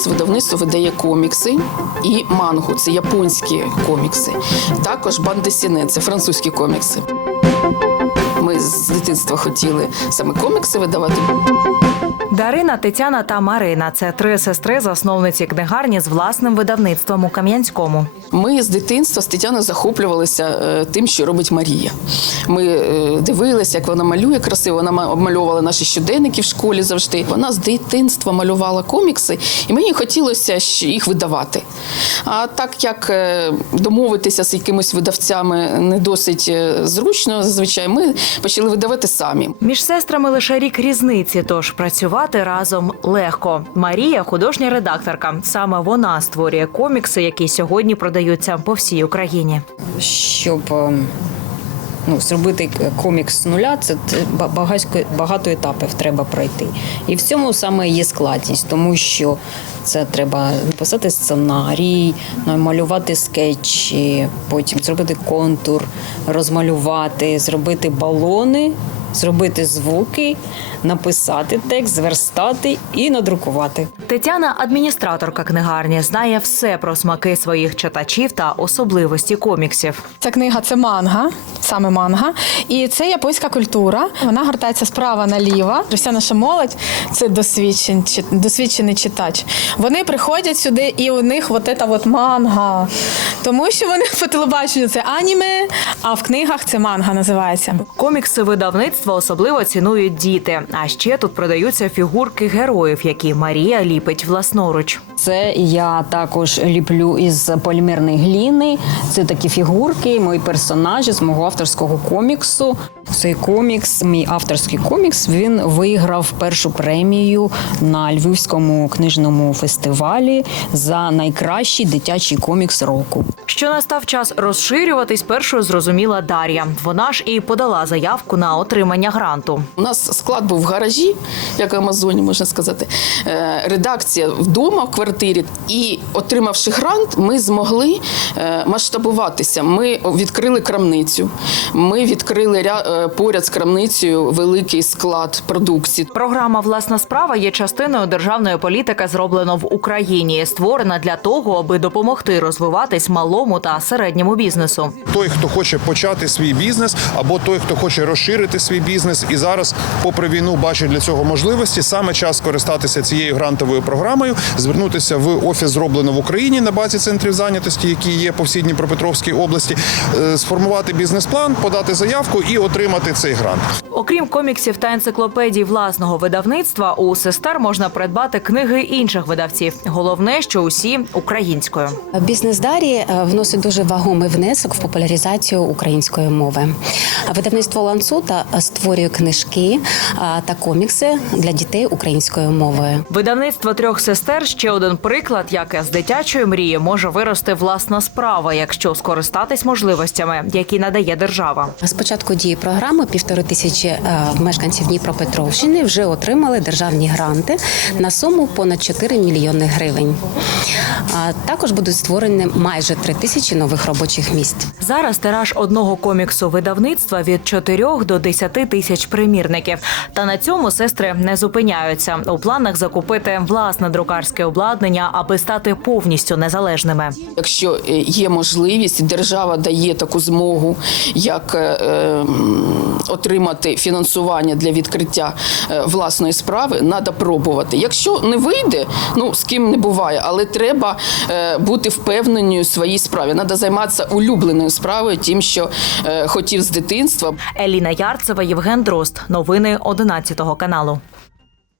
нас видавництво видає комікси і мангу. Це японські комікси. Також бандесіне, це французькі комікси. Ми з дитинства хотіли саме комікси видавати. Дарина, Тетяна та Марина це три сестри, засновниці книгарні з власним видавництвом у Кам'янському. Ми з дитинства з Тетяною захоплювалися е, тим, що робить Марія. Ми е, дивилися, як вона малює красиво. Вона ма- обмальовувала наші щоденники в школі завжди. Вона з дитинства малювала комікси, і мені хотілося їх видавати. А так як е, домовитися з якимись видавцями не досить зручно, зазвичай ми почали видавати самі. Між сестрами лише рік різниці, тож працювати разом легко. Марія художня редакторка. Саме вона створює комікси, які сьогодні продаються по всій Україні. щоб е, ну, зробити комікс з нуля, це т- ба- багатько, багато етапів треба пройти. І в цьому саме є складність, тому що це треба написати сценарій, намалювати скетчі, потім зробити контур, розмалювати, зробити балони, зробити звуки, написати текст, зверстати і надрукувати. Тетяна, адміністраторка книгарні, знає все про смаки своїх читачів та особливості коміксів. Ця книга це манга, саме манга, і це японська культура. Вона гортається справа наліво. Вся наша молодь це досвідчений, чи- досвідчений читач. Вони приходять сюди, і у них от ця от манга. Тому що вони по телебаченню це аніме, а в книгах це манга називається. Комікси видавництва особливо цінують діти. А ще тут продаються фігурки героїв, які Марія ліпить власноруч. Це я також ліплю із полімерної гліни. Це такі фігурки, мої персонажі з мого авторського коміксу. Цей комікс, мій авторський комікс, він виграв першу премію на Львівському книжному фестивалі за найкращий дитячий комікс року. Що настав час розширюватись, першою зрозуміла Дар'я. Вона ж і подала заявку на отримання гранту. У нас склад був в гаражі, як в Амазоні можна сказати. Е, Редакція вдома в квартирі. І отримавши грант, ми змогли е, масштабуватися. Ми відкрили крамницю. Ми відкрили ря- е, поряд з крамницею великий склад продукції. Програма Власна справа є частиною державної політики, зроблено в Україні, створена для того, аби допомогти розвиватись малому та середньому бізнесу. той, хто хоче почати свій бізнес, або той, хто хоче розширити свій бізнес, і зараз, попри війну, бачить для цього можливості. Саме час скористатися цією грантовою програмою, звернутися в офіс зроблено в Україні на базі центрів зайнятості, які є по всій Дніпропетровській області, е, сформувати бізнес-план, подати заявку і отримати цей грант. Окрім коміксів та енциклопедій власного видавництва, у сестер можна придбати книги інших видавців. Головне, що усі українською. Бізнес Дарі е, вносить дуже вагомий внесок в популяризацію української мови. А Видавництво Ланцута створює книжки та комікси для дітей українською мовою. Видавництво трьох сестер ще один приклад, як з дитячої мрії може вирости власна справа, якщо скористатись можливостями, які надає держава. З початку дії програми півтори тисячі е, мешканців Дніпропетровщини вже отримали державні гранти на суму понад 4 мільйони гривень. А також будуть створені майже 3 тисячі нових робочих місць. Зараз тираж одного коміксу видавництва від 4 до 10 тисяч примірників. Та на цьому сестри не зупиняються. У планах закупити власне друкарське обладнання, аби стати повністю незалежними. Якщо е, є можливість, держава дає таку змогу, як е, м, отримати фінансування для відкриття е, власної справи, треба пробувати. Якщо не вийде, ну з ким не буває, але треба е, бути впевненою в своїй справі. Треба займатися улюбленою справою, тим, що е, хотів з дитинства. Еліна Ярцева, Євген Дрозд. Новини 11 каналу.